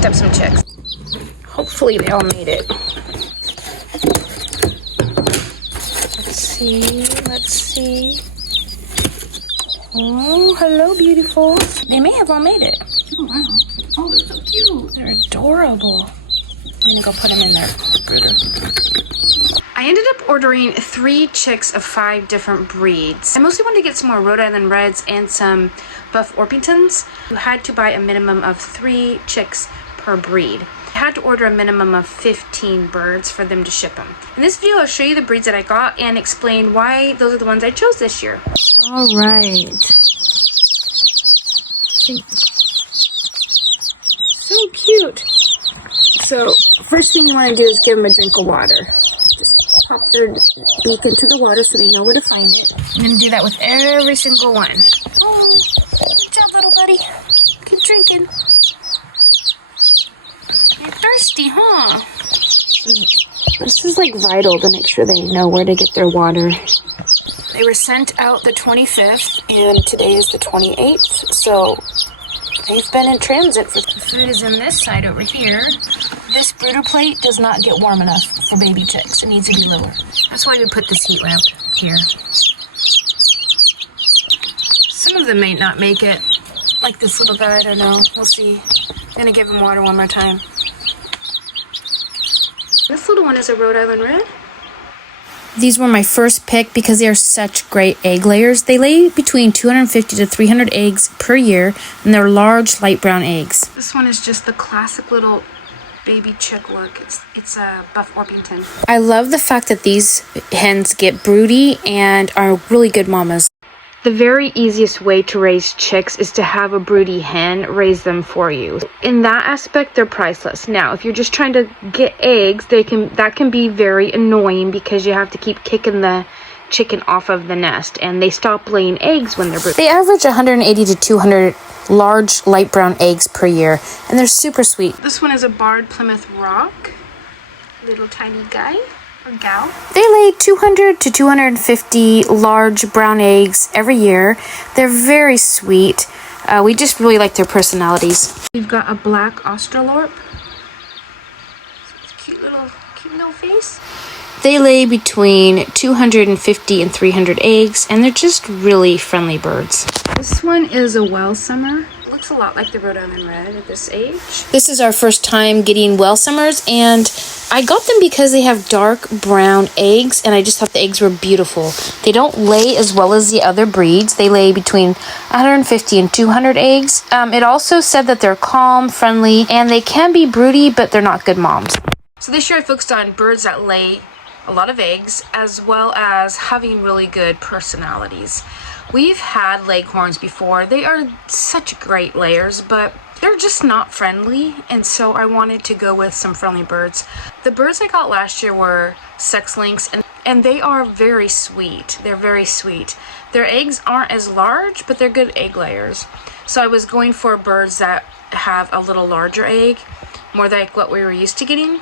picked up some chicks. Hopefully they all made it. Let's see. Oh, hello, beautiful. They may have all made it. Oh, wow. Oh, they're so cute. They're adorable. I'm gonna go put them in there. I ended up ordering 3 chicks of 5 different breeds. I mostly wanted to get some more Rhode Island Reds and some Buff Orpingtons. You had to buy a minimum of 3 chicks per breed. I had to order a minimum of 15 birds for them to ship them. In this video, I'll show you the breeds that I got and explain why those are the ones I chose this year. All right. So cute. So, first thing you want to do is give them a drink of water. Just pop their beak into the water so they know where to find it. I'm going to do that with every single one. Oh, good job, little buddy. Keep drinking. You're thirsty, huh? This is like vital to make sure they know where to get their water. They were sent out the 25th, and today is the 28th, so they've been in transit. The food is in this side over here. This brooder plate does not get warm enough for baby chicks. It needs to be lower. That's why we put this heat lamp here. Some of them may not make it. Like this little guy, I don't know. We'll see. I'm gonna give him water one more time. This little one is a Rhode Island Red. These were my first pick because they are such great egg layers. They lay between 250 to 300 eggs per year, and they're large, light brown eggs. This one is just the classic little baby chick look. It's a Buff Orpington. I love the fact that these hens get broody and are really good mamas. The very easiest way to raise chicks is to have a broody hen raise them for you. In that aspect, they're priceless. Now, if you're just trying to get eggs, that can be very annoying because you have to keep kicking the chicken off of the nest, and they stop laying eggs when they're broody. They average 180 to 200 large, light brown eggs per year, and they're super sweet. This one is a barred Plymouth Rock. Little tiny guy. Or gal. They lay 200 to 250 large brown eggs every year. They're very sweet. We just really like their personalities. We've got a black Australorp. Cute little face. They lay between 250 and 300 eggs, and they're just really friendly birds. This one is a well summer. Looks a lot like the Rhode Island Red at this age. This is our first time getting well summers, and I got them because they have dark brown eggs, and I just thought the eggs were beautiful. They don't lay as well as the other breeds. They lay between 150 and 200 eggs. It also said that they're calm, friendly, and they can be broody, but they're not good moms. So this year I focused on birds that lay a lot of eggs, as well as having really good personalities. We've had leghorns before. They are such great layers, but they're just not friendly, and so I wanted to go with some friendly birds. The birds I got last year were sex lynx, and they are very sweet. They're very sweet. Their eggs aren't as large, but they're good egg layers. So I was going for birds that have a little larger egg, more like what we were used to getting.